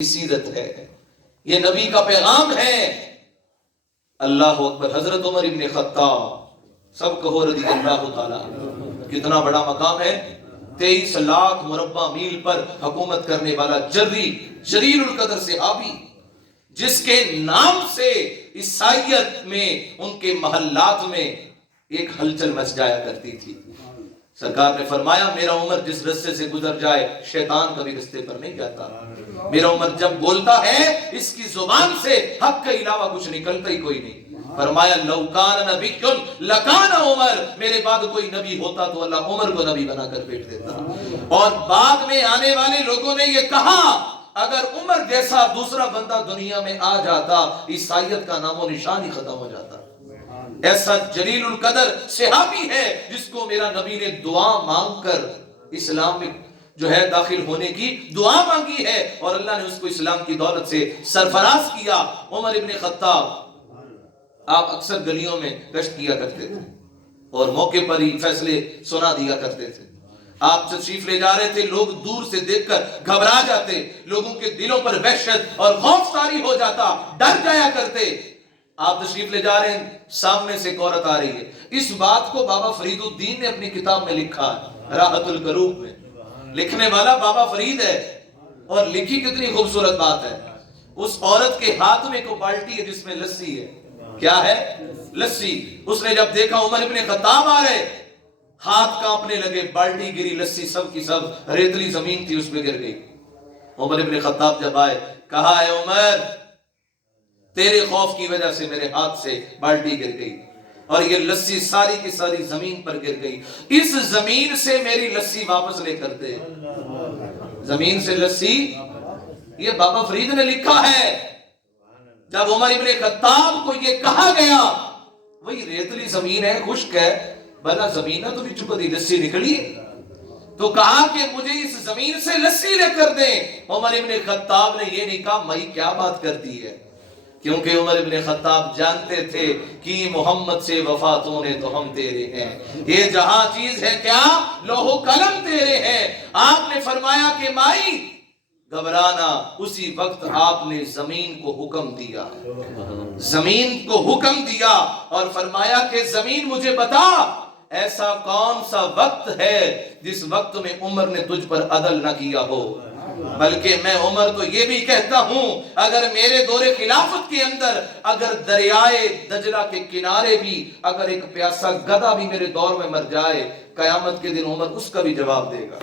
سیرت ہے، یہ نبی کا پیغام ہے۔ اللہ اکبر۔ حضرت عمر ابن خطاب، سب کہو رضی اللہ تعالیٰ، کتنا بڑا مقام ہے۔ 23 لاکھ مربع میل پر حکومت کرنے والا جلیل القدر صحابی، جس کے نام سے عیسائیت میں ان کے محلات میں ایک ہلچل مچ جایا کرتی تھی۔ سرکار نے فرمایا میرا عمر جس رستے سے گزر جائے شیطان کبھی رستے پر نہیں جاتا۔ میرا عمر جب بولتا ہے اس کی زبان سے حق کے علاوہ کچھ نکلتا ہی کوئی نہیں۔ فرمایا لو کان نبی لکان عمر، میرے بعد کوئی نبی ہوتا تو اللہ عمر کو نبی بنا کر بھیج دیتا۔ اور بعد میں آنے والے لوگوں نے یہ کہا اگر عمر جیسا دوسرا بندہ دنیا میں آ جاتا عیسائیت کا نام و نشان ہی ختم ہو جاتا۔ ایسا جلیل القدر صحابی ہے جس کو میرا نبی نے دعا مانگ کر اسلام میں جو ہے داخل ہونے کی دعا مانگی ہے، اور اللہ نے اس کو اسلام کی دولت سے سرفراز کیا۔ عمر ابن خطاب، آپ اکثر گلیوں میں گشت کیا کرتے تھے اور موقع پر ہی فیصلے سنا دیا کرتے تھے۔ آپ تشریف لے جا رہے تھے، لوگ دور سے دیکھ کر گھبرا جاتے، لوگوں کے دلوں پر وحشت اور خوف طاری ہو جاتا، ڈر جایا کرتے۔ آپ تشریف لے جا رہے ہیں، سامنے سے ایک عورت آ رہی ہے۔ اس بات کو بابا فرید الدین نے اپنی کتاب میں لکھا ہے، راحت القروب میں۔ لکھنے والا بابا فرید ہے، اور لکھی کتنی خوبصورت بات ہے۔ اس عورت کے ہاتھ میں کوئی بالٹی ہے جس میں لسی ہے۔ کیا ہے؟ لسی۔ اس نے جب دیکھا عمر ابن خطاب آ رہے، ہاتھ کانپنے لگے، بالٹی گری، لسی سب کی سب ریتلی زمین تھی اس پہ گر گئی۔ عمر ابن خطاب جب آئے کہا اے عمر، تیرے خوف کی وجہ سے میرے ہاتھ سے بالٹی گر گئی اور یہ لسی ساری کی ساری زمین پر گر گئی، اس زمین سے میری لسی واپس لے کر دے۔ زمین سے لسی، یہ بابا فرید نے لکھا ہے۔ جب عمر ابن خطاب کو یہ کہا گیا، وہی ریتلی زمین ہے، خشک ہے، بنا زمین ہے تو بھی چکا دی لسی نکلی، تو کہا کہ مجھے اس زمین سے لسی لے کر دیں۔ عمر ابن خطاب نے یہ نہیں کہا مئی کیا بات کرتی ہے، کیونکہ عمر ابن خطاب جانتے تھے کہ محمد سے وفاتوں نے تو ہم تیرے ہیں، یہ جہاں چیز ہے کیا، لوح و قلم تیرے ہیں۔ آپ نے فرمایا کہ مائی گھبرانا، اسی وقت آپ نے زمین کو حکم دیا، زمین کو حکم دیا اور فرمایا کہ زمین مجھے بتا ایسا کون سا وقت ہے جس وقت میں عمر نے تجھ پر عدل نہ کیا ہو، بلکہ میں عمر تو یہ بھی کہتا ہوں اگر میرے دور خلافت کے اندر اگر دریائے دجلہ کے کنارے بھی اگر ایک پیاسا گدھا بھی میرے دور میں مر جائے، قیامت کے دن عمر اس کا بھی جواب دے گا۔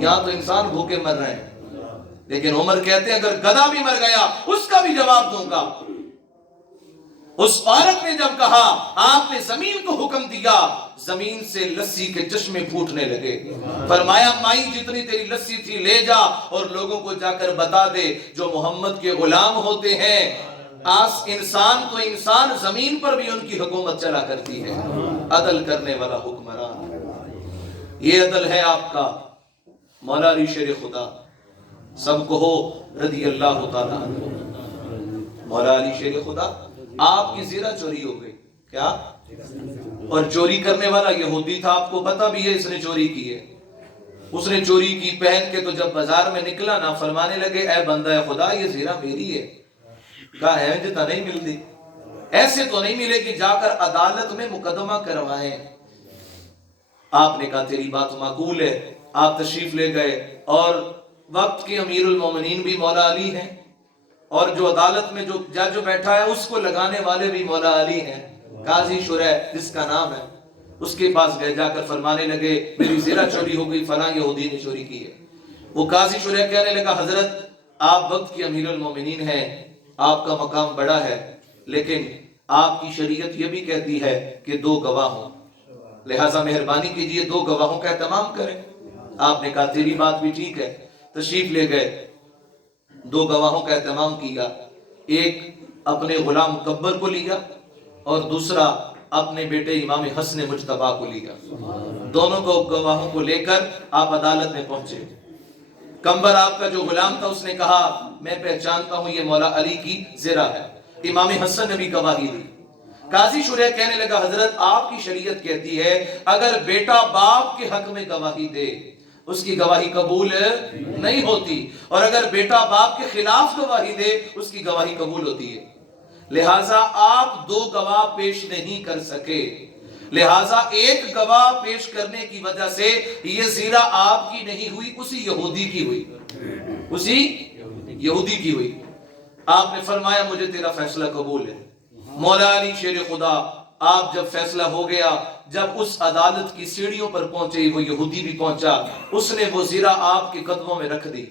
یہاں تو انسان بھوکے مر رہے ہیں، لیکن عمر کہتے ہیں اگر گدھا بھی مر گیا اس کا بھی جواب دوں گا۔ اس عورت نے جب کہا، آپ نے زمین کو حکم دیا، زمین سے لسی کے چشمے پھوٹنے لگے۔ فرمایا مائی جتنی تیری لسی تھی لے جا اور لوگوں کو جا کر بتا دے جو محمد کے غلام ہوتے ہیں، انسان تو انسان، زمین پر بھی ان کی حکومت چلا کرتی ہے، عدل کرنے والا حکمران۔ یہ عدل ہے آپ کا۔ مولا علی شیر خدا، سب کو ہو رضی اللہ تعالیٰ عنہ۔ مولا علی شیر خدا، آپ کی زیرہ چوری ہو گئی، کیا؟ اور چوری کرنے والا یہودی تھا، آپ کو پتہ بھی ہے اس نے چوری کی ہے۔ اس نے چوری کی پہن کے، تو جب بازار میں نکلا نا، فرمانے لگے اے بندہ خدا یہ زیرہ میری ہے۔ کہا ہے جتا نہیں ملتی، ایسے تو نہیں ملے کہ جا کر عدالت میں مقدمہ کروائیں۔ آپ نے کہا تیری بات معقول ہے۔ آپ تشریف لے گئے، اور وقت کے امیر المومنین بھی مولا علی ہیں، اور جو عدالت میں جو جج بیٹھا ہے اس کو لگانے والے بھی مولا علی ہیں، قاضی شرح جس کا نام ہے، اس کے پاس گئے، جا کر فرمانے لگے میری زیرہ چوری ہو گئی، فلاں یہودی نے چوری کی ہے۔ وہ قاضی شرح کہنے لگا حضرت آپ وقت کے امیر المومنین ہیں، آپ کا مقام بڑا ہے، لیکن آپ کی شریعت یہ بھی کہتی ہے کہ 2 گواہ ہوں، لہٰذا مہربانی کیجئے 2 گواہوں کا اہتمام کریں۔ آپ نے کہا تیری بات بھی ٹھیک ہے۔ تشریف لے گئے، 2 گواہوں کا اہتمام کیا، ایک اپنے غلام مکبر کو لیا اور دوسرا اپنے بیٹے امام حسن مجتبیٰ کو لیا۔ دونوں کو گواہوں کو لے کر آپ عدالت میں پہنچے۔ کمبر آپ کا جو غلام تھا اس نے کہا میں پہچانتا ہوں یہ مولا علی کی زیرہ ہے۔ امام حسن نے بھی گواہی دی۔ قاضی شرح کہنے لگا حضرت آپ کی شریعت کہتی ہے اگر بیٹا باپ کے حق میں گواہی دے، اس کی گواہی قبول نہیں ہوتی، اور اگر بیٹا باپ کے خلاف گواہی دے اس کی گواہی قبول ہوتی ہے۔ لہٰذا آپ دو گواہ پیش نہیں کر سکے، لہٰذا ایک گواہ پیش کرنے کی وجہ سے یہ زیرہ آپ کی نہیں ہوئی، اسی یہودی کی ہوئی، اسی یہودی کی ہوئی۔ آپ نے فرمایا مجھے تیرا فیصلہ قبول ہے۔ مولا علی شیر خدا، آپ جب فیصلہ ہو گیا، جب اس عدالت کی سیڑھیوں پر پہنچے، وہ یہودی بھی پہنچا، اس نے وہ زیرہ آپ کے قدموں میں رکھ دی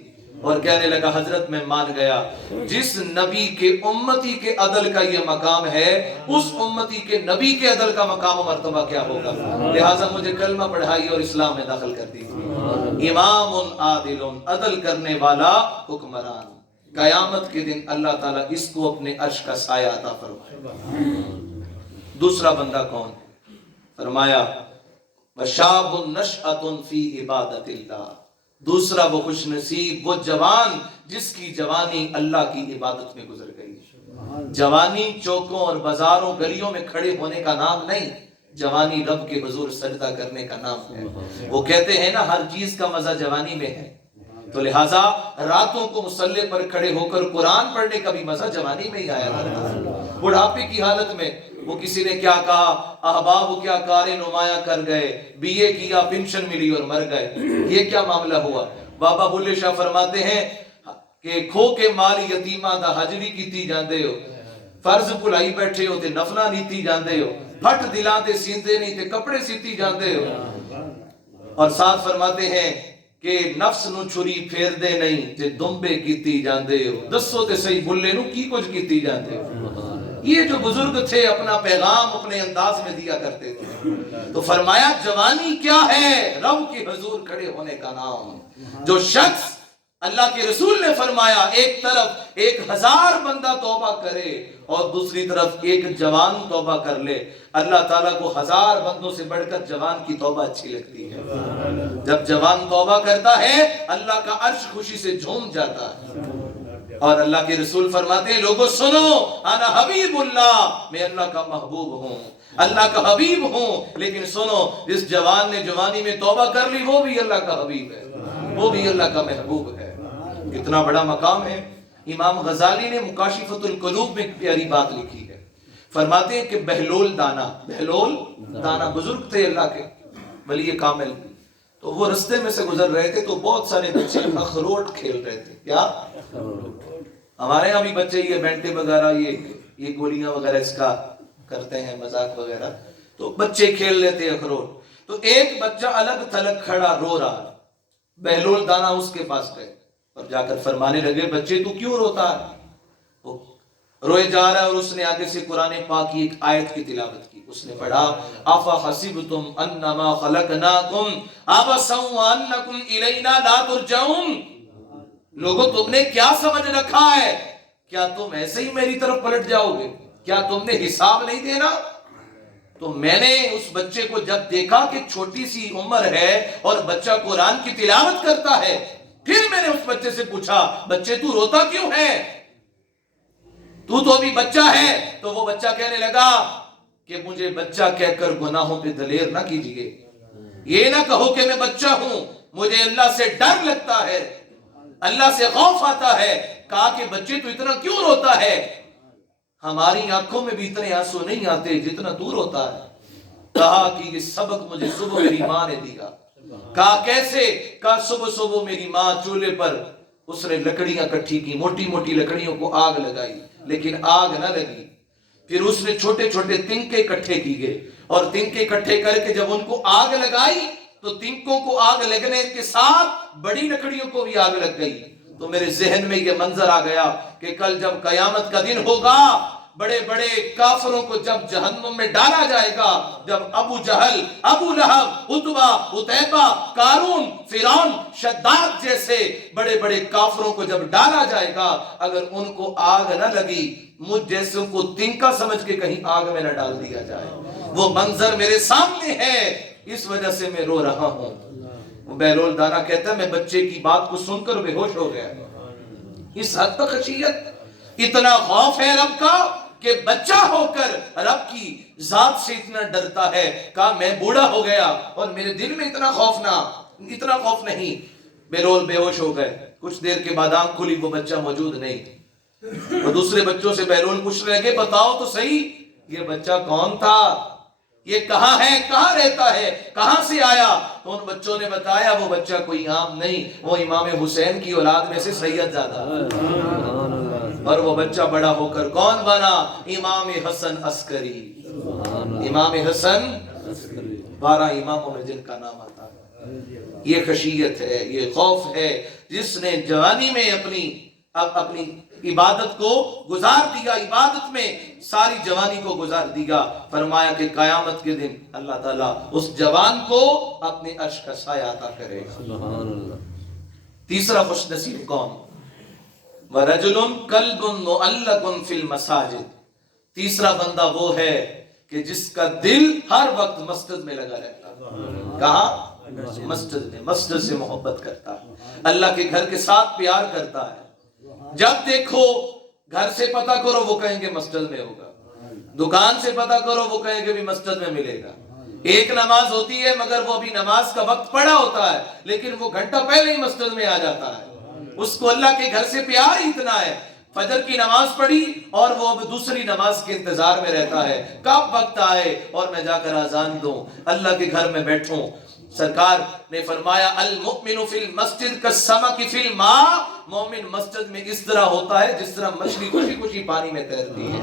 اور کہنے لگا حضرت میں مان گیا، جس نبی کے امتی کے عدل کا یہ مقام ہے، اس امتی کے نبی کے عدل کا مقام و مرتبہ کیا ہوگا؟ لہٰذا مجھے کلمہ پڑھائی اور اسلام میں داخل کر دیجیے۔ امام عادل، عدل کرنے والا حکمران، قیامت کے دن اللہ تعالیٰ اس کو اپنے عرش کا سایہ عطا فرمائے۔ دوسرا بندہ کون؟ فرمایا وَشَابٌ نَشْأَةٌ فِي عِبَادَةِ اللَّهِ، دوسرا وہ خوش نصیب، وہ جوان جس کی جوانی اللہ کی عبادت میں گزر گئی۔ جوانی چوکوں اور بازاروں گلیوں میں کھڑے ہونے کا نام نہیں، جوانی رب کے حضور سجدہ کرنے کا نام ہے۔ وہ کہتے ہیں نا ہر چیز کا مزہ جوانی میں ہے، تو لہٰذا راتوں کو مصلی پر کھڑے ہو کر قرآن پڑھنے کا بھی مزہ جوانی میں ہی آیا کرتا ہے۔ بڑھاپے کی حالت میں وہ کسی نے کیا کہا، احباب کیا کارے نمایاں کر گئے، بی اے کیا پینشن ملی اور مر گئے، یہ کیا معاملہ ہوا؟ بابا بلے شاہ فرماتے ہیں کہ کھو کے مال یتیماں دا حج بھی کیتی جاندے ہو، فرض بھلائی بیٹھے ہو تے نفلاں نیتی جاندے ہو، پھٹ دلاں تے سیندے نہیں تے کپڑے سیتی جاندے ہو۔ اور ساتھ فرماتے ہیں کہ نفس نو چھری پھیر دے نہیں تے دمبے کیتی جاندے ہو، دسو تے صحیح بلے نو کی کچھ کیتی جاندے ہو۔ یہ جو بزرگ تھے اپنا پیغام اپنے انداز میں دیا کرتے تھے۔ تو فرمایا جوانی کیا ہے؟ رب کے حضور کھڑے ہونے کا نام۔ جو شخص، اللہ کے رسول نے فرمایا، ایک طرف 1000 بندہ توبہ کرے اور دوسری طرف ایک جوان توبہ کر لے، اللہ تعالیٰ کو 1000 بندوں سے بڑھ کر جوان کی توبہ اچھی لگتی ہے۔ جب جوان توبہ کرتا ہے اللہ کا عرش خوشی سے جھوم جاتا ہے۔ اور اللہ کے رسول فرماتے ہیں لوگوں سنو، انا حبیب اللہ، میں اللہ کا محبوب ہوں، اللہ کا حبیب ہوں، لیکن سنو جس جوان نے جوانی میں توبہ کر لی وہ بھی اللہ کا حبیب ہے، وہ بھی اللہ کا محبوب ہے۔ کتنا بڑا مقام ہے۔ امام غزالی نے مکاشفۃ القلوب میں ایک پیاری بات لکھی ہے، فرماتے ہیں کہ بہلول دانا بزرگ تھے اللہ کے ولی کامل، تو وہ رستے میں سے گزر رہے تھے تو بہت سارے بچے اخروٹ کھیل رہے تھے۔ کیا؟ ہمارے یہاں بھی بچے یہ بینٹے وغیرہ یہ گولیاں وغیرہ اس کا کرتے ہیں مذاق وغیرہ، تو بچے کھیل لیتے اخروٹ۔ تو ایک بچہ الگ تھلگ کھڑا رو رہا، بہلول دانا اس کے پاس گئے اور جا کر فرمانے لگے بچے تو کیوں روتا ہے؟ وہ روئے جا رہا ہے اور اس نے آگے سے قرآن پاک کی ایک آیت کی تلاوت کی۔ اس نے پڑھا افحسبتم انما خلقناکم عبثا وانکم الینا لا ترجعون، لوگوں تم نے کیا سمجھ رکھا ہے؟ کیا تم ایسے ہی میری طرف پلٹ جاؤ گے؟ کیا تم نے حساب نہیں دینا؟ تو میں نے اس بچے کو جب دیکھا کہ چھوٹی سی عمر ہے اور بچہ قرآن کی تلاوت کرتا ہے، پھر میں نے اس بچے سے پوچھا بچے تو روتا کیوں ہے؟ تو ابھی بچہ ہے۔ تو وہ بچہ کہنے لگا کہ مجھے بچہ کہہ کر گناہوں پہ دلیر نہ کیجئے، یہ نہ کہو کہ میں بچہ ہوں، مجھے اللہ سے ڈر لگتا ہے، اللہ سے خوف آتا ہے۔ کہا کہ بچے تو اتنا کیوں روتا ہے؟ ہماری آنکھوں میں بھی اتنے آنسو نہیں آتے جتنا تو روتا ہے۔ کہا کہ یہ سبق مجھے صبح میری ماں نے دیا۔ کہا کیسے؟ کہا صبح میری ماں چولہے پر اس نے لکڑیاں کٹھی کی، موٹی موٹی لکڑیوں کو آگ لگائی لیکن آگ نہ لگی، پھر اس نے چھوٹے چھوٹے تنکے کٹھے کی گئے اور تنکے کٹھے کر کے جب ان کو آگ لگائی تو تنکوں کو آگ لگنے کے ساتھ بڑی لکڑیوں کو بھی آگ لگ گئی۔ تو میرے ذہن میں یہ منظر آ گیا کہ کل جب قیامت کا دن ہوگا، بڑے بڑے کافروں کو جب جہنم میں ڈالا جائے گا، جب ابو جہل، ابو لہب، عتبہ، عتیبہ، قارون، فرعون، شداد جیسے بڑے بڑے کافروں کو جب ڈالا جائے گا، اگر ان کو آگ نہ لگی، مجھ جیسوں کو تنکا سمجھ کے کہیں آگ میں نہ ڈال دیا جائے، وہ منظر میرے سامنے ہے، اس وجہ سے میں رو رہا ہوں۔ بہلول دانا کہتا ہے میں بچے کی بات کو سن کر بے ہوش ہو گیا۔ اس حد تک خشیت، اتنا خوف ہے رب کا کہ بچہ ہو کر رب کی ذات سے اتنا ڈرتا ہے۔ کہا میں بوڑھا ہو گیا اور میرے دل میں اتنا خوف نہ، اتنا خوف نہیں. بیرول بے ہوش ہو گئے, کچھ دیر کے بعد آنکھ کھلی, وہ بچہ موجود نہیں. وہ دوسرے بچوں سے بیرول پوچھنے لگے, بتاؤ تو صحیح یہ بچہ کون تھا, یہ کہاں ہے, کہاں رہتا ہے, کہاں سے آیا؟ تو ان بچوں نے بتایا وہ بچہ کوئی عام نہیں, وہ امام حسین کی اولاد میں سے سید زادہ. اور وہ بچہ بڑا ہو کر کون بنا؟ امام حسن عسکری. امام حسن 12 اماموں میں جن کا نام آتا ہے. یہ خشیت ہے, یہ خوف ہے, جس نے جوانی میں اپنی عبادت کو گزار دیا, عبادت میں ساری جوانی کو گزار دیا. فرمایا کہ قیامت کے دن اللہ تعالیٰ اس جوان کو اپنے عرش کا سایہ عطا کرے گا. تیسرا خوش نصیب کون؟ وَرَجُلٌ قَلْبٌ مُعَلَّقٌ فِي الْمَسَاجِدِ. تیسرا بندہ وہ ہے کہ جس کا دل ہر وقت مسجد میں لگا رہتا ہے. کہاں؟ مسجد میں. مسجد سے محبت کرتا ہے, اللہ کے گھر کے ساتھ پیار کرتا ہے. جب دیکھو گھر سے پتہ کرو وہ کہیں گے مسجد میں ہوگا, دکان سے پتہ کرو وہ کہیں گے بھی مسجد میں ملے گا. ایک نماز ہوتی ہے مگر وہ ابھی نماز کا وقت پڑا ہوتا ہے, لیکن وہ گھنٹہ پہلے ہی مسجد میں آ جاتا ہے. اس کو اللہ کے گھر سے پیار ہی اتنا ہے. فجر کی نماز پڑھی اور وہ اب دوسری نماز کے انتظار میں رہتا ہے, کب وقت آئے اور میں جا کر اذان دوں, اللہ کے گھر میں بیٹھوں. سرکار نے فرمایا المؤمن فی المسجد کالسمک فی الماء. مومن مسجد میں اس طرح ہوتا ہے جس طرح مچھلی خوشی خوشی پانی میں تیرتی ہے.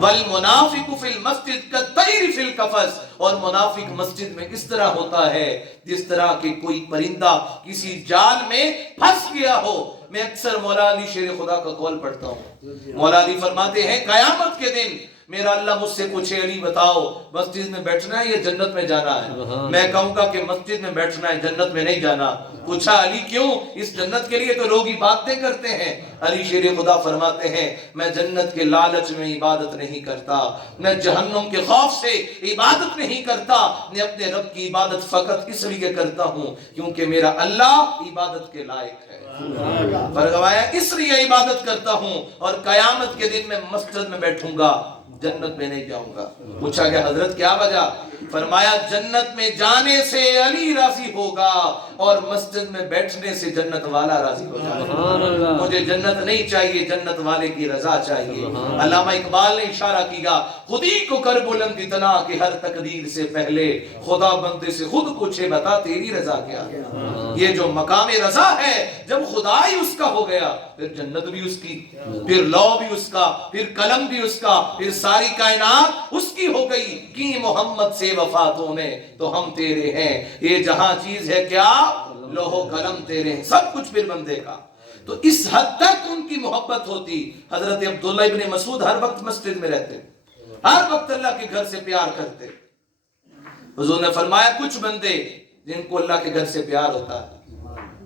والمنافق فی المسجد کالطیر فی القفص. اور منافق مسجد میں اس طرح ہوتا ہے جس طرح کہ کوئی پرندہ کسی جال میں پھنس گیا ہو. میں اکثر مولا علی شیر خدا کا قول پڑھتا ہوں. مولا علی فرماتے ہیں قیامت کے دن میرا اللہ مجھ سے پوچھے علی بتاؤ مسجد میں بیٹھنا ہے یا جنت میں جانا ہے؟ میں کہوں گا کہ مسجد میں بیٹھنا ہے, جنت میں نہیں جانا. پوچھا علی کیوں؟ اس جنت کے لیے تو لوگ عبادتیں کرتے ہیں. علی شیر خدا فرماتے ہیں میں جنت کے لالچ میں عبادت نہیں کرتا, میں جہنم کے خوف سے عبادت نہیں کرتا, میں اپنے رب کی عبادت فقط اس لیے کرتا ہوں کیونکہ میرا اللہ عبادت کے لائق ہے. فرمایا اس لیے عبادت کرتا ہوں اور قیامت کے دن میں مسجد میں بیٹھوں گا, جنت میں نہیں جاؤں گا. پوچھا کہ حضرت کیا وجہ؟ فرمایا جنت میں جانے سے علی راضی ہوگا اور مسجد میں بیٹھنے سے جنت والا راضی ہو جائے گا. مجھے جنت نہیں چاہیے, جنت والے کی رضا چاہیے. علامہ اقبال نے اشارہ کیا خودی کو کر بلند اتنا کہ ہر تقدیر سے پہلے خدا بندے سے خود پوچھے بتا تیری رضا کیا ہے. یہ جو مقام رضا ہے جب خدا ہی اس کا ہو گیا پھر جنت بھی اس کی, پھر لو بھی اس کا, پھر قلم بھی اس کا, پھر ساری کائنات اس کی ہو گئی. کی محمد سے وفاتوں نے تو ہم تیرے ہیں, یہ جہاں چیز ہے کیا لوح و قلم تیرے ہیں, سب کچھ پھر بندے کا. تو اس حد تک ان کی محبت ہوتی. حضرت عبداللہ ابن مسعود ہر وقت مسجد میں رہتے, ہر وقت اللہ کے گھر سے پیار کرتے. حضور نے فرمایا کچھ بندے جن کو اللہ کے گھر سے پیار ہوتا ہے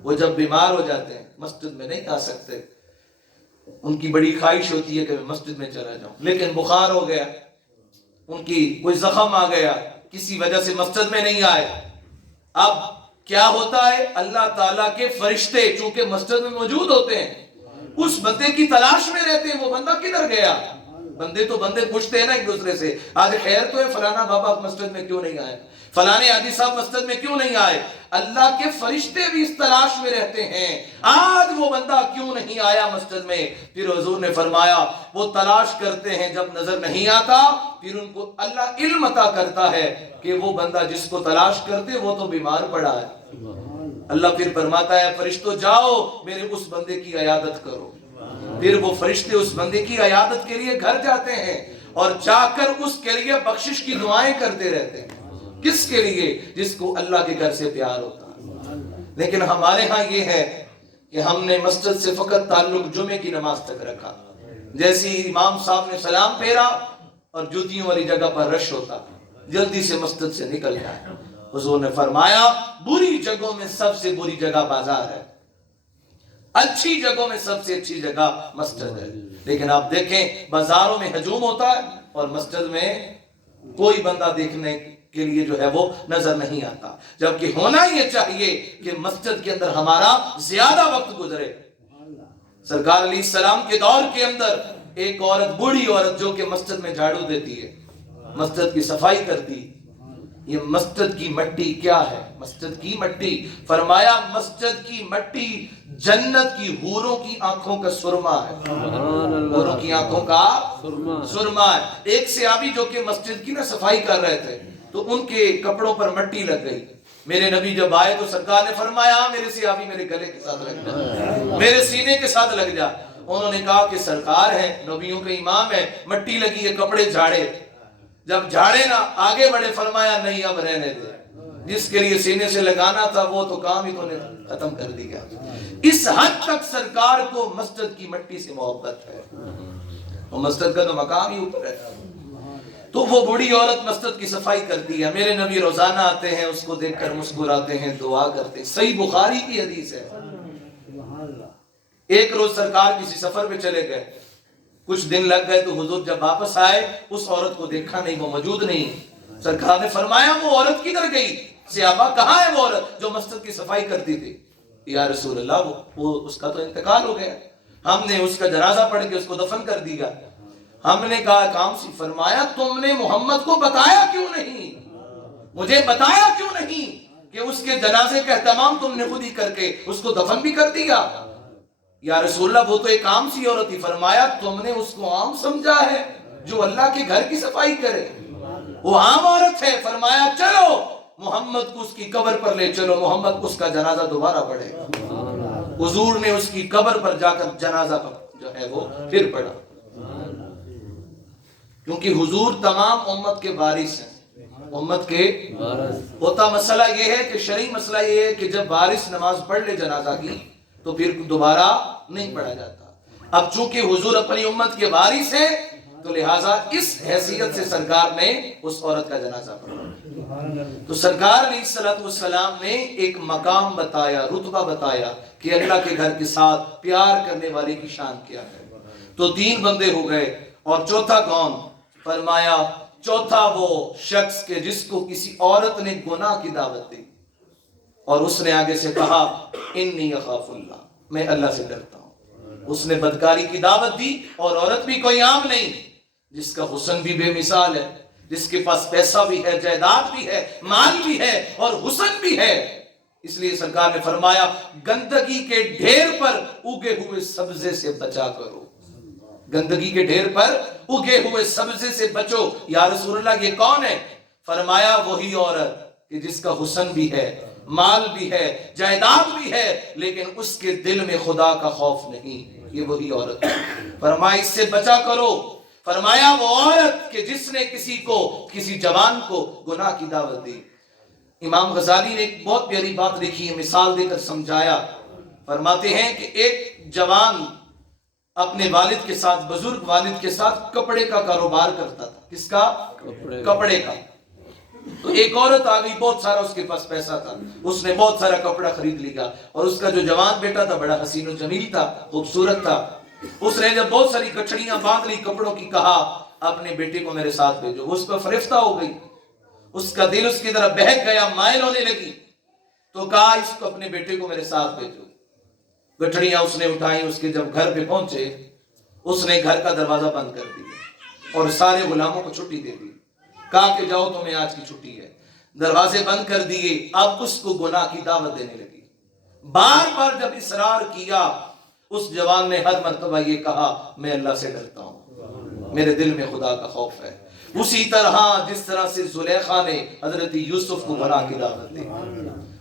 وہ جب بیمار ہو جاتے ہیں مسجد میں نہیں آ سکتے. ان کی بڑی خواہش ہوتی ہے کہ میں مسجد میں چلا جاؤں, لیکن بخار ہو گیا, ان کی کوئی زخم آ گیا, کسی وجہ سے مسجد میں نہیں آئے. اب کیا ہوتا ہے؟ اللہ تعالیٰ کے فرشتے چونکہ مسجد میں موجود ہوتے ہیں اس بندے کی تلاش میں رہتے ہیں, وہ بندہ کدھر گیا. بندے پوچھتے ہیں نا ایک دوسرے سے, آج خیر تو ہے فلانا بابا مسجد میں کیوں نہیں آئے, فلانے حاجی صاحب مسجد میں کیوں نہیں آئے. اللہ کے فرشتے بھی اس تلاش میں رہتے ہیں آج وہ بندہ کیوں نہیں آیا مسجد میں. پھر حضور نے فرمایا وہ تلاش کرتے ہیں, جب نظر نہیں آتا پھر ان کو اللہ علم عطا کرتا ہے کہ وہ بندہ جس کو تلاش کرتے وہ تو بیمار پڑا ہے. اللہ پھر فرماتا ہے فرشتوں جاؤ میرے اس بندے کی عیادت کرو. پھر وہ فرشتے اس بندے کی عیادت کے لیے گھر جاتے ہیں اور جا کر اس کے لیے بخشش کی دعائیں کرتے رہتے ہیں. کس کے لیے؟ جس کو اللہ کے گھر سے پیار ہوتا ہے. لیکن ہمارے ہاں یہ ہے کہ ہم نے مسجد سے فقط تعلق جمعے کی نماز تک رکھا. جیسے ہی امام صاحب نے سلام پھیرا اور جوتیوں والی جگہ پر رش ہوتا جلدی سے مسجد سے نکل جائے. حضور نے فرمایا بری جگہوں میں سب سے بری جگہ بازار ہے, اچھی جگہوں میں سب سے اچھی جگہ مسجد ہے. لیکن آپ دیکھیں بازاروں میں ہجوم ہوتا ہے اور مسجد میں کوئی بندہ دیکھنے کے لیے جو ہے وہ نظر نہیں آتا, جبکہ ہونا یہ چاہیے کہ مسجد کے اندر ہمارا زیادہ وقت گزرے. سرکار علیہ السلام کے دور کے اندر ایک عورت, بوڑھی عورت جو کہ مسجد میں جھاڑو دیتی ہے, مسجد کی صفائی کرتی, یہ مسجد کی مٹی کیا ہے؟ مسجد کی مٹی، فرمایا مسجد کی مٹی جنت کی حوروں کی آنکھوں کا سرما ہے، حوروں کی آنکھوں کا سرما ہے۔ ایک صحابی جو کہ مسجد کی صفائی کر رہے تھے تو ان کے کپڑوں پر مٹی لگ گئی، میرے نبی جب آئے تو سرکار نے فرمایا میرے صحابی میرے گلے کے ساتھ لگ جا، میرے سینے کے ساتھ لگ جا۔ انہوں نے کہا کہ سرکار ہے، نبیوں کے امام ہے، مٹی لگی ہے، کپڑے جھاڑے، جب جھاڑے نا آگے بڑھے، فرمایا نہیں اب رہنے دے، جس کے لیے سینے سے لگانا تھا وہ تو کام ہی تو نے ختم کر دیا۔ اس حد تک سرکار کو مسجد کی مٹی سے محبت ہے، اور مسجد کا تو مقام ہی اوپر ہے۔ تو وہ بوڑھی عورت مسجد کی صفائی کرتی ہے، میرے نبی روزانہ آتے ہیں، اس کو دیکھ کر مسکراتے ہیں، دعا کرتے ہیں۔ صحیح بخاری کی حدیث ہے۔ ایک روز سرکار کسی سفر پہ چلے گئے، کچھ دن لگ گئے، تو حضور جب واپس آئے اس عورت کو دیکھا نہیں، وہ موجود نہیں۔ سرکار نے فرمایا وہ عورت کدھر گئی؟ صحابہ کہاں ہے وہ عورت جو مسجد کی صفائی کرتی تھی؟ یا رسول اللہ وہ اس کا تو انتقال ہو گیا، ہم نے اس کا جنازہ پڑھ کے اس کو دفن کر دیا۔ ہم نے کہا کام سی، فرمایا تم نے محمد کو بتایا کیوں نہیں؟ مجھے بتایا کیوں نہیں کہ اس کے جنازے کا اہتمام تم نے خود ہی کر کے اس کو دفن بھی کر دیا؟ یا رسول اللہ وہ تو ایک عام سی عورت تھی۔ فرمایا تم نے اس کو عام سمجھا ہے جو اللہ کے گھر کی صفائی کرے؟ وہ عام عورت ہے۔ فرمایا چلو محمد کو اس کی قبر پر لے چلو، محمد کو اس کا جنازہ دوبارہ پڑھے۔ حضور نے اس کی قبر پر جا کر جنازہ جو ہے وہ پھر پڑھا، کیونکہ حضور تمام امت کے وارث ہیں، امت کے ہوتا مسئلہ یہ ہے کہ شرعی مسئلہ یہ ہے کہ جب وارث نماز پڑھ لے جنازہ کی تو پھر دوبارہ نہیں پڑھا جاتا۔ اب چونکہ حضور اپنی امت کے وارث ہیں تو لہٰذا اس حیثیت سے سرکار نے اس عورت کا جنازہ پڑھا۔ تو سرکار علیہ السلام نے ایک مقام بتایا، رتبہ بتایا کہ اللہ کے گھر کے ساتھ پیار کرنے والے کی شان کیا ہے۔ تو 3 بندے ہو گئے، اور چوتھا کون؟ فرمایا چوتھا وہ شخص کہ جس کو کسی عورت نے گناہ کی دعوت دی اور اس نے آگے سے کہا انی اخاف اللہ، میں اللہ سے ڈرتا ہوں۔ اس نے بدکاری کی دعوت دی، اور عورت بھی کوئی عام نہیں، جس کا حسن بھی بے مثال ہے، جس کے پاس پیسہ بھی ہے، جائیداد بھی ہے، مال بھی ہے، اور حسن بھی ہے۔ اس لیے سرکار نے فرمایا گندگی کے ڈھیر پر اگے ہوئے سبزے سے بچا کرو، گندگی کے ڈھیر پر اگے ہوئے سبزے سے بچو۔ یا رسول اللہ یہ کون ہے؟ فرمایا وہی عورت کہ جس کا حسن بھی ہے، مال بھی ہے، جائیداد بھی ہے، لیکن اس کے دل میں خدا کا خوف نہیں، یہ وہی عورت ہے۔ فرمایا اس سے بچا کرو۔ فرمایا وہ عورت کہ جس نے کسی جوان کو گناہ کی دعوت دی۔ امام غزالی نے ایک بہت پیاری بات لکھی ہے، مثال دے کر سمجھایا۔ فرماتے ہیں کہ ایک جوان اپنے والد کے ساتھ، بزرگ والد کے ساتھ کپڑے کا کاروبار کرتا تھا۔ کس کا؟ کپڑے کا۔ تو ایک عورت آ گئی، بہت سارا اس کے پاس پیسہ تھا، اس نے بہت سارا کپڑا خرید لیا، اور اس کا جو جوان بیٹا تھا بڑا حسین و جمیل تھا، خوبصورت تھا۔ اس نے جب بہت ساری گٹھڑیاں باندھ لی کپڑوں کی، کہا اپنے بیٹے کو میرے ساتھ بھیجو۔ وہ اس پر فریفتہ ہو گئی، اس کا دل اس کی طرف بہک گیا، مائل ہونے لگی، تو کہا اس کو اپنے بیٹے کو میرے ساتھ بھیجو۔ گٹھڑیاں اس نے اٹھائیں، اس کے جب گھر پہ پہنچے اس نے گھر کا دروازہ بند کر دیا اور سارے غلاموں کو چھٹی دے دی، کہا کہ جاؤ تمہیں آج کی چھٹی ہے۔ دروازے بند کر دیے۔ اب اس کو گناہ کی دعوت دینے لگی، بار بار جب اصرار کیا، اس جوان نے ہر مرتبہ یہ کہا میں اللہ سے ڈرتا ہوں، میرے دل میں خدا کا خوف ہے۔ اسی طرح جس طرح سے زلیخا نے حضرت یوسف کو گناہ کی دعوت دی،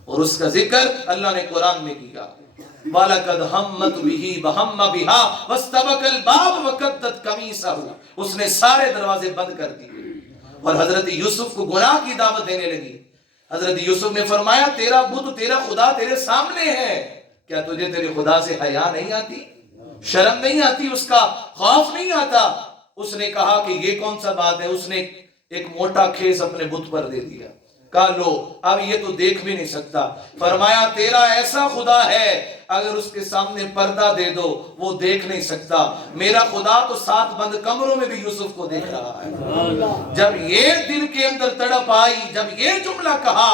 اور اس کا ذکر اللہ نے قرآن میں کیا، وَلَقَدْ هَمَّتْ بِهِ وَهَمَّ بِهَا وَاسْتَبَقَ الْبَابَ وَقَدَّتْ قَمِيصَهُ۔ اس نے سارے دروازے بند کر دیے اور حضرت یوسف کو گناہ کی دعوت دینے لگی۔ حضرت یوسف نے فرمایا تیرا بت، تیرا خدا تیرے سامنے ہے، کیا تجھے تیرے خدا سے حیا نہیں آتی، شرم نہیں آتی، اس کا خوف نہیں آتا؟ اس نے کہا کہ یہ کون سا بات ہے؟ اس نے ایک موٹا کھیس اپنے بت پر دے دیا، کہا لو اب یہ تو دیکھ بھی نہیں سکتا۔ فرمایا تیرا ایسا خدا ہے اگر اس کے سامنے پردہ دے دو وہ دیکھ نہیں سکتا، میرا خدا تو 7 بند کمروں میں بھی یوسف کو دیکھ رہا ہے۔ جب یہ دل کے اندر تڑپ آئی، جب یہ جملہ کہا،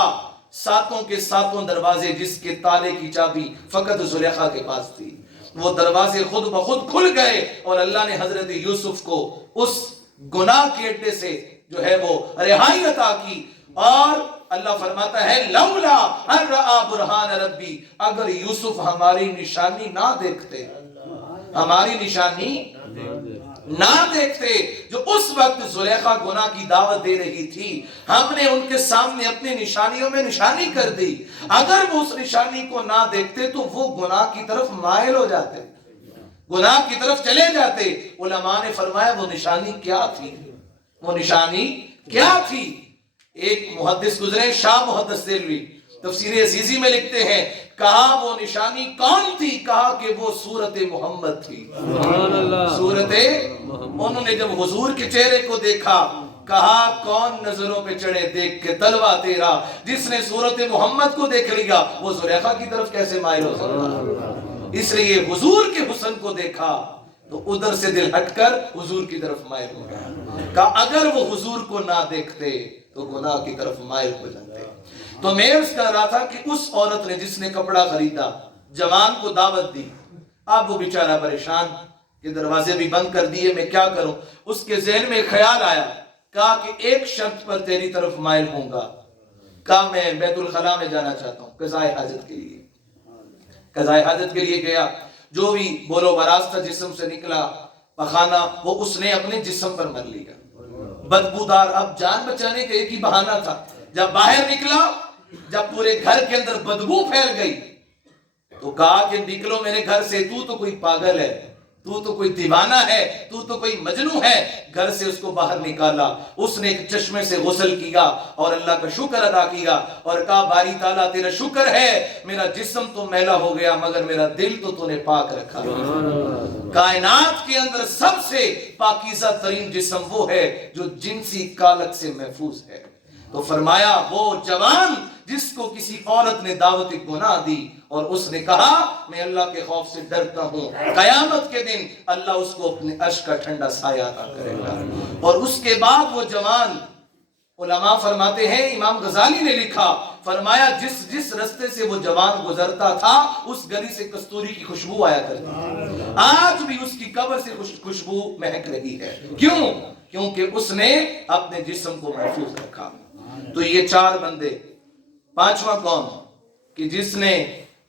7 کے 7 دروازے جس کے تالے کی چابی فقط زلیخا کے پاس تھی، وہ دروازے خود بخود کھل گئے، اور اللہ نے حضرت یوسف کو اس گناہ کے اڈے سے جو ہے وہ رہائی عطا کی، اور اللہ فرماتا ہے لولا ان رأى برہان ربی، اگر یوسف ہماری نشانی نہ دیکھتے، ہماری نشانی نہ دیکھتے، جو اس وقت زلیخا گناہ کی دعوت دے رہی تھی، ہم نے ان کے سامنے اپنی نشانیوں میں نشانی کر دی، اگر وہ اس نشانی کو نہ دیکھتے تو وہ گناہ کی طرف مائل ہو جاتے، گناہ کی طرف چلے جاتے۔ علماء نے فرمایا وہ نشانی کیا تھی؟ وہ نشانی کیا تھی؟ ایک محدث گزرے، شاہ محدث دہلوی، تفسیر عزیزی میں لکھتے ہیں، کہا وہ نشانی کون تھی؟ کہا کہ وہ سورت محمد تھی، سورت محمد۔ انہوں نے جب حضور کے چہرے کو دیکھا، کہا کون نظروں پہ چڑھے دیکھ کے تلوا تیرا، جس نے سورت محمد کو دیکھ لیا وہ زلیخا کی طرف کیسے مائل ہو سکتا؟ اس لیے حضور کے حسن کو دیکھا تو ادھر سے دل ہٹ کر حضور کی طرف مائل ہو گیا، کہا اگر وہ حضور کو نہ دیکھتے تو گناہ کی طرف مائل ہو جاتے۔ تو میں اس کہہ رہا تھا کہ اس عورت نے جس نے کپڑا خریدا، جوان کو دعوت دی، اب وہ بیچارہ پریشان کہ دروازے بھی بند کر دیے، میں کیا کروں؟ اس کے ذہن میں خیال آیا، کہا کہ ایک شرط پر تیری طرف مائل ہوں گا، کہا میں بیت الخلاء میں جانا چاہتا ہوں قضائے حاجت کے لیے۔ قضائے حاجت کے لیے گیا، جو بھی بولو براز تھا جسم سے نکلا پخانہ، وہ اس نے اپنے جسم پر مر لیا، بدبودار۔ اب جان بچانے کا ایک ہی بہانہ تھا، جب باہر نکلا، جب پورے گھر کے اندر بدبو پھیل گئی تو کہا کہ نکلو میرے گھر سے، تو تو کوئی پاگل ہے، تو تو کوئی دیوانہ ہے، تو تو کوئی مجنون ہے۔ گھر سے اس کو باہر نکالا، اس نے ایک چشمے سے غسل کیا اور اللہ کا شکر ادا کیا اور کہا باری تعالیٰ تیرا شکر ہے، میرا جسم تو میلا ہو گیا مگر میرا دل تو نے پاک رکھا۔ کائنات کے اندر سب سے پاکیزہ ترین جسم وہ ہے جو جنسی کالک سے محفوظ ہے۔ تو فرمایا وہ جوان جس کو کسی عورت نے دعوت گناہ دی اور اس نے کہا میں اللہ کے خوف سے ڈرتا ہوں، قیامت کے دن اللہ اس کو اپنے عرش کا ٹھنڈا سایہ عطا کرے گا۔ اور اس کے بعد وہ جوان، علماء فرماتے ہیں، امام غزالی نے لکھا، فرمایا جس رستے سے وہ جوان گزرتا تھا اس گلی سے کستوری کی خوشبو آیا کرتی تھی، آج بھی اس کی قبر سے خوشبو مہک رہی ہے۔ کیوں؟ کیونکہ اس نے اپنے جسم کو محفوظ رکھا۔ تو یہ چار بندے، پانچواں کون؟ کہ جس نے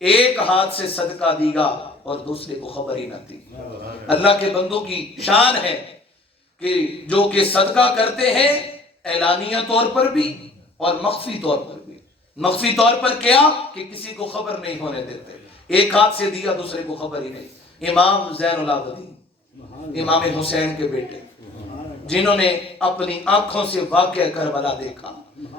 ایک ہاتھ سے صدقہ دیا اور دوسرے کو خبر ہی نہ تھی۔ اللہ کے بندوں کی شان ہے کہ جو کہ صدقہ کرتے ہیں اعلانیہ طور پر بھی اور مخفی طور پر بھی۔ مخفی طور پر کیا کہ کسی کو خبر نہیں ہونے دیتے، ایک ہاتھ سے دیا دوسرے کو خبر ہی نہیں۔ امام زین العابدین، امام حسین کے بیٹے، جنہوں نے اپنی آنکھوں سے واقعہ کربلا دیکھا،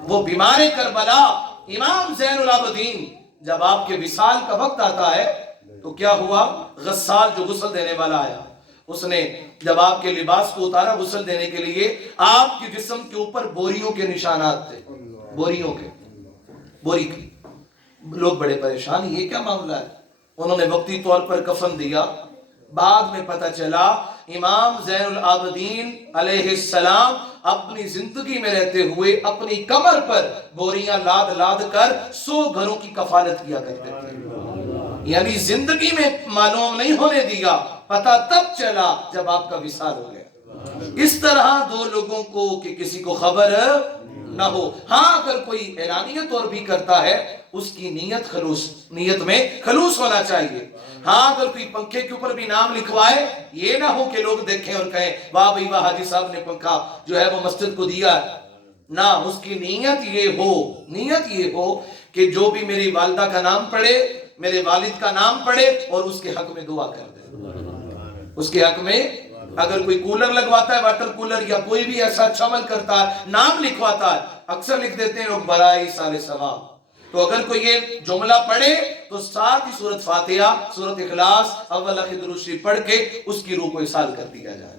وہ بیمار کربلا امام زین العابدین، جب آپ کے وصال کا وقت آتا ہے تو کیا ہوا؟ غسال جو غسل دینے والا آیا، اس نے جب آپ کے لباس کو اتارا غسل دینے کے لیے، آپ کے جسم کے اوپر بوریوں کے نشانات تھے، بوری کی۔ لوگ بڑے پریشان، یہ کیا معاملہ ہے؟ انہوں نے وقتی طور پر کفن دیا، بعد میں پتہ چلا امام زین العابدین علیہ السلام اپنی زندگی میں رہتے ہوئے اپنی کمر پر بوریاں لاد لاد کر 100 گھروں کی کفالت کیا کرتے تھے، یعنی زندگی میں معلوم نہیں ہونے دیا، پتہ تب چلا جب آپ کا وصال ہو گیا۔ اس طرح دو لوگوں کو کہ کسی کو خبر نہ ہو۔ ہاں اگر کوئی اعلانیہ طور بھی کرتا ہے اس کی نیت میں خلوص ہونا چاہیے۔ ہاں اگر کوئی پنکھے کے اوپر بھی نام لکھوائے، یہ نہ ہو کہ لوگ دیکھیں اور کہیں واہ بھائی واہ حاجی صاحب نے پنکھا جو ہے وہ مسجد کو دیا، نہ، اس کی نیت یہ ہو کہ جو بھی میری والدہ کا نام پڑھے، میرے والد کا نام پڑھے اور اس کے حق میں دعا کر دے۔ اس کے حق میں اگر کوئی کولر لگواتا ہے، واٹر کولر، یا کوئی بھی ایسا اچھا عمل کرتا ہے، نام لکھواتا ہے، اکثر لکھ دیتے ہیں لوگ برائی سال ثواب، تو اگر کوئی یہ جملہ پڑھے تو ساتھ ہی سورۃ فاتحہ، سورۃ اخلاص، اول آخر درود شریف پڑھ کے اس کی روح کو اصال کر دیا جائے۔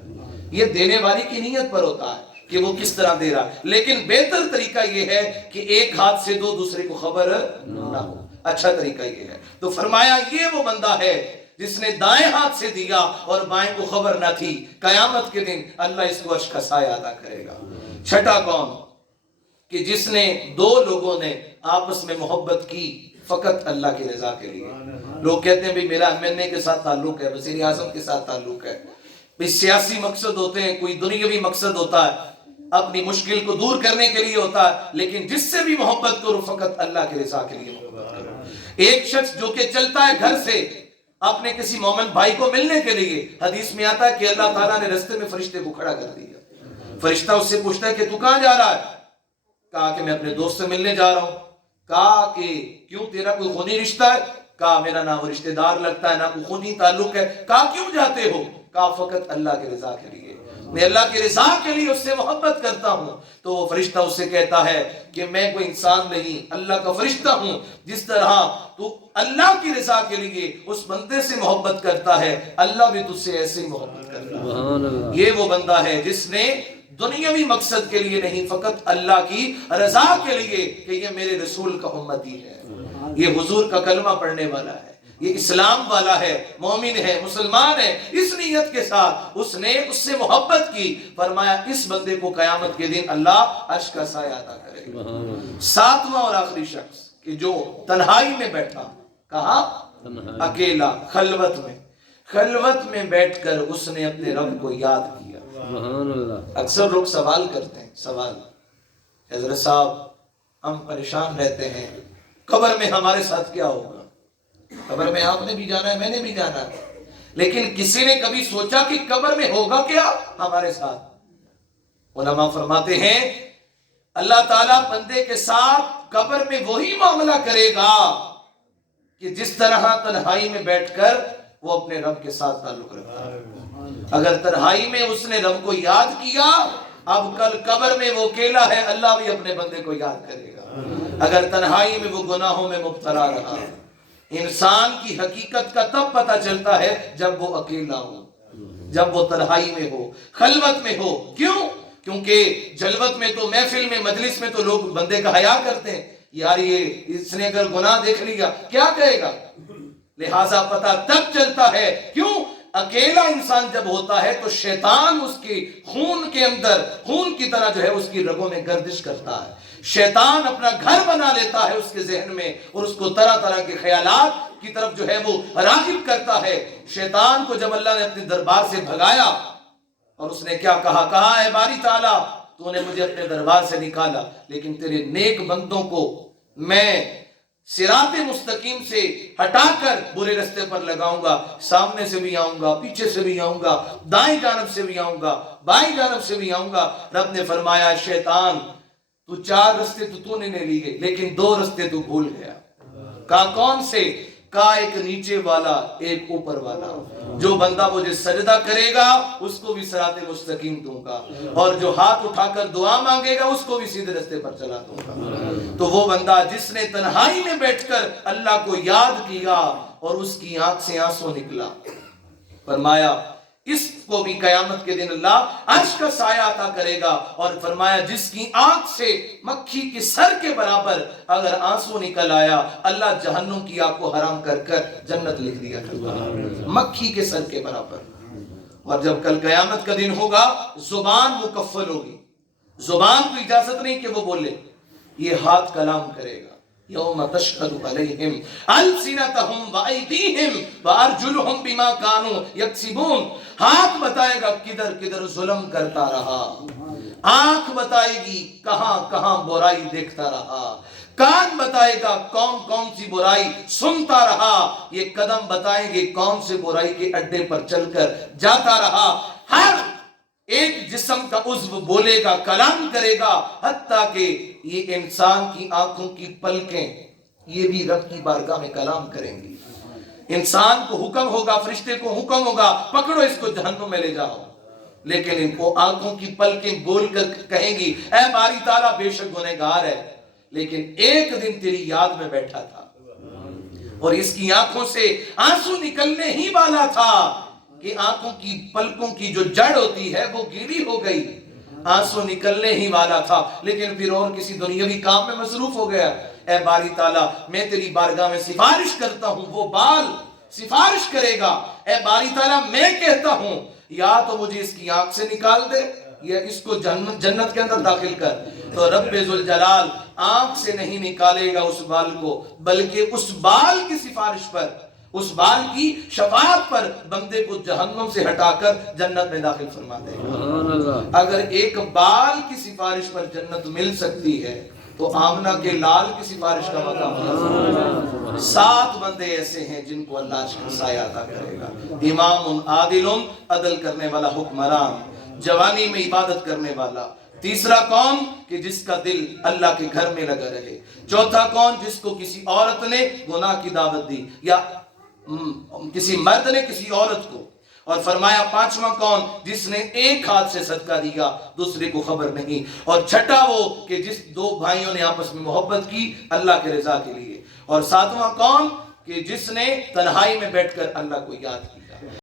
یہ دینے والے کی نیت پر ہوتا ہے کہ وہ کس طرح دے رہا ہے، لیکن بہتر طریقہ یہ ہے کہ ایک ہاتھ سے دو، دوسرے کو خبر نہ ہو، اچھا طریقہ یہ ہے۔ تو فرمایا یہ وہ بندہ ہے جس نے دائیں ہاتھ سے دیا اور بائیں کو خبر نہ تھی، قیامت کے دن اللہ اس کو عرش کا سایہ عطا کرے گا۔ چھٹا کون؟ کہ جس نے دو لوگوں نے آپس میں محبت کی فقط اللہ کی رضا کے لیے۔ لوگ کہتے ہیں بھی میرا MNA کے ساتھ تعلق ہے، وزیر اعظم کے ساتھ تعلق ہے، بھی سیاسی مقصد ہوتے ہیں، کوئی دنیاوی مقصد ہوتا ہے، اپنی مشکل کو دور کرنے کے لیے ہوتا ہے، لیکن جس سے بھی محبت کرو فقط اللہ کی رضا کے لیے محبت کرو۔ ایک شخص جو کہ چلتا ہے گھر سے اپنے کسی مومن بھائی کو ملنے کے لیے، حدیث میں آتا ہے کہ اللہ تعالیٰ نے رستے میں فرشتے کو کھڑا کر دیا۔ فرشتہ اس سے پوچھتا ہے کہ تو کہاں جا رہا ہے؟ کہا کہ میں اپنے دوست سے ملنے جا رہا ہوں۔ کہا کہ کیوں، تیرا کوئی خونی رشتہ ہے؟ کہا میرا نہ وہ رشتہ دار لگتا ہے نہ کوئی خونی تعلق ہے۔ کہا کیوں جاتے ہو؟ کہا فقط اللہ کی رضا کے لیے، میں اللہ کی رضا کے لیے اس سے محبت کرتا ہوں۔ تو وہ فرشتہ اس سے کہتا ہے کہ میں کوئی انسان نہیں، اللہ کا فرشتہ ہوں، جس طرح تو اللہ کی رضا کے لیے اس بندے سے محبت کرتا ہے، اللہ بھی تجھ سے ایسے ہی محبت کرتا ہے۔ یہ وہ بندہ ہے جس نے دنیاوی مقصد کے لیے نہیں، فقط اللہ کی رضا کے لیے کہ یہ میرے رسول کا امتی ہے، یہ حضور کا کلمہ پڑھنے والا ہے، یہ اسلام والا ہے، مومن ہے، مسلمان ہے، اس نیت کے ساتھ اس نے اس سے محبت کی۔ فرمایا اس بندے کو قیامت کے دن اللہ عرش کا سایہ عطا کرے گا۔ ساتواں اور آخری شخص کہ جو تنہائی میں بیٹھا، کہا اکیلا، خلوت میں بیٹھ کر اس نے اپنے رب کو یاد کیا۔ اکثر لوگ سوال کرتے ہیں، سوال، حضرت صاحب ہم پریشان رہتے ہیں، قبر میں ہمارے ساتھ کیا ہوگا؟ قبر میں آپ نے بھی جانا ہے، میں نے بھی جانا ہے، لیکن کسی نے کبھی سوچا کہ قبر میں ہوگا کیا ہمارے ساتھ؟ علماء فرماتے ہیں اللہ تعالیٰ بندے کے ساتھ قبر میں وہی معاملہ کرے گا کہ جس طرح تنہائی میں بیٹھ کر وہ اپنے رب کے ساتھ تعلق رکھتا ہے۔ اگر تنہائی میں اس نے رب کو یاد کیا، اب کل قبر میں وہ اکیلا ہے، اللہ بھی اپنے بندے کو یاد کرے گا۔ اگر تنہائی میں وہ گناہوں میں مبتلا رہا، انسان کی حقیقت کا تب پتہ چلتا ہے جب وہ اکیلا ہو، جب وہ تنہائی میں ہو، خلوت میں ہو۔ کیوں؟ کیونکہ جلوت میں تو، محفل میں، مجلس میں تو لوگ بندے کا حیا کرتے ہیں، یار یہ اس نے اگر گناہ دیکھ لیا کیا کہے گا؟ لہٰذا پتہ تب چلتا ہے۔ کیوں؟ اکیلا انسان جب ہوتا ہے تو شیطان اس کے خون کے اندر، خون کی طرح جو ہے اس کی رگوں میں گردش کرتا ہے، شیطان اپنا گھر بنا لیتا ہے اس کے ذہن میں، اور اس کو طرح طرح کے خیالات کی طرف جو ہے وہ راغب کرتا ہے۔ شیطان کو جب اللہ نے اپنے دربار سے بھگایا اور اس نے کیا کہا؟ کہا اے باری تعالیٰ تو نے مجھے اپنے دربار سے نکالا، لیکن تیرے نیک بندوں کو میں صراط مستقیم سے ہٹا کر برے رستے پر لگاؤں گا، سامنے سے بھی آؤں گا، پیچھے سے بھی آؤں گا، دائیں جانب سے بھی آؤں گا، بائیں جانب سے بھی آؤں گا۔ رب نے فرمایا شیطان تو 4 رستے تو نے نہیں لیے، لیکن 2 رستے تو بھول گیا۔ کہا کون سے؟ کہا ایک نیچے والا، ایک اوپر والا۔ جو بندہ مجھے سجدہ کرے گا اس کو بھی صراط مستقیم دوں گا، اور جو ہاتھ اٹھا کر دعا مانگے گا اس کو بھی سیدھے رستے پر چلا دوں گا۔ تو وہ بندہ جس نے تنہائی میں بیٹھ کر اللہ کو یاد کیا اور اس کی آنکھ سے آنسو نکلا، فرمایا اس کو بھی قیامت کے دن اللہ عرش کا سایہ عطا کرے گا، اور فرمایا جس کی آنکھ سے مکھی کے سر کے برابر اگر آنسو نکل آیا، اللہ جہنم کی آگ کو حرام کر کر جنت لکھ دیا کرتا ہے، مکھی کے سر کے برابر۔ اور جب کل قیامت کا دن ہوگا زبان مکفل ہوگی، زبان کو اجازت نہیں کہ وہ بولے، یہ ہاتھ کلام کرے گا۔ یوم تشہد علیہم السنتہم وایدیہم وارجلہم بما کانوا یکسبون۔ ہاتھ بتائے گا کدھر کدھر ظلم کرتا رہا، آنکھ بتائے گی کہاں کہاں برائی دیکھتا رہا، کان بتائے گا کون کون سی برائی سنتا رہا، یہ قدم بتائیں گے کون سے برائی کے اڈے پر چل کر جاتا رہا۔ ہر ایک جسم کا عضو بولے گا، کلام کرے گا، حتیٰ کہ یہ انسان کی آنکھوں کی پلکیں یہ بھی رب کی بارگاہ میں کلام کریں گی۔ انسان کو حکم ہوگا، فرشتے کو حکم ہوگا پکڑو اس کو جہنم میں لے جاؤ، لیکن ان کو آنکھوں کی پلکیں بول کر کہیں گی اے باری تعالیٰ بے شک گنہگار ہے، لیکن ایک دن تیری یاد میں بیٹھا تھا اور اس کی آنکھوں سے آنسو نکلنے ہی والا تھا کہ آنکھوں کی پلکوں کی جو جڑ ہوتی ہے وہ گیلی ہو گئی، آنسو نکلنے ہی والا تھا، لیکن پھر اور کسی دنیاوی کام میں مصروف ہو گیا۔ اے باری تعالیٰ میں تیری بارگاہ میں سفارش کرتا ہوں، وہ بال سفارش کرے گا، اے باری تعالیٰ میں کہتا ہوں یا تو مجھے اس کی آنکھ سے نکال دے یا اس کو جنت کے اندر داخل کر، تو رب ذوالجلال آنکھ سے نہیں نکالے گا اس بال کو، بلکہ اس بال کی سفارش پر اس بال کی شفاعت پر بندے کو جہنم سے ہٹا کر جنت میں داخل فرما دے گا۔ اگر ایک بال کی سفارش پر جنت مل سکتی ہے تو آمنہ کے لال کی سفارش کا مقام 7 بندے ایسے ہیں جن کو اللہ عرش کا سایہ عطا کرے گا۔ امام عادل، عدل کرنے والا حکمران، جوانی میں عبادت کرنے والا۔ تیسرا کون؟ کہ جس کا دل اللہ کے گھر میں لگا رہے۔ چوتھا کون؟ جس کو کسی عورت نے گناہ کی دعوت دی یا کسی مرد نے کسی عورت کو۔ اور فرمایا پانچواں کون؟ جس نے ایک ہاتھ سے صدقہ دیا دوسرے کو خبر نہیں۔ اور چھٹا وہ کہ جس 2 بھائیوں نے آپس میں محبت کی اللہ کے رضا کے لیے۔ اور 7واں کون؟ کہ جس نے تنہائی میں بیٹھ کر اللہ کو یاد کیا۔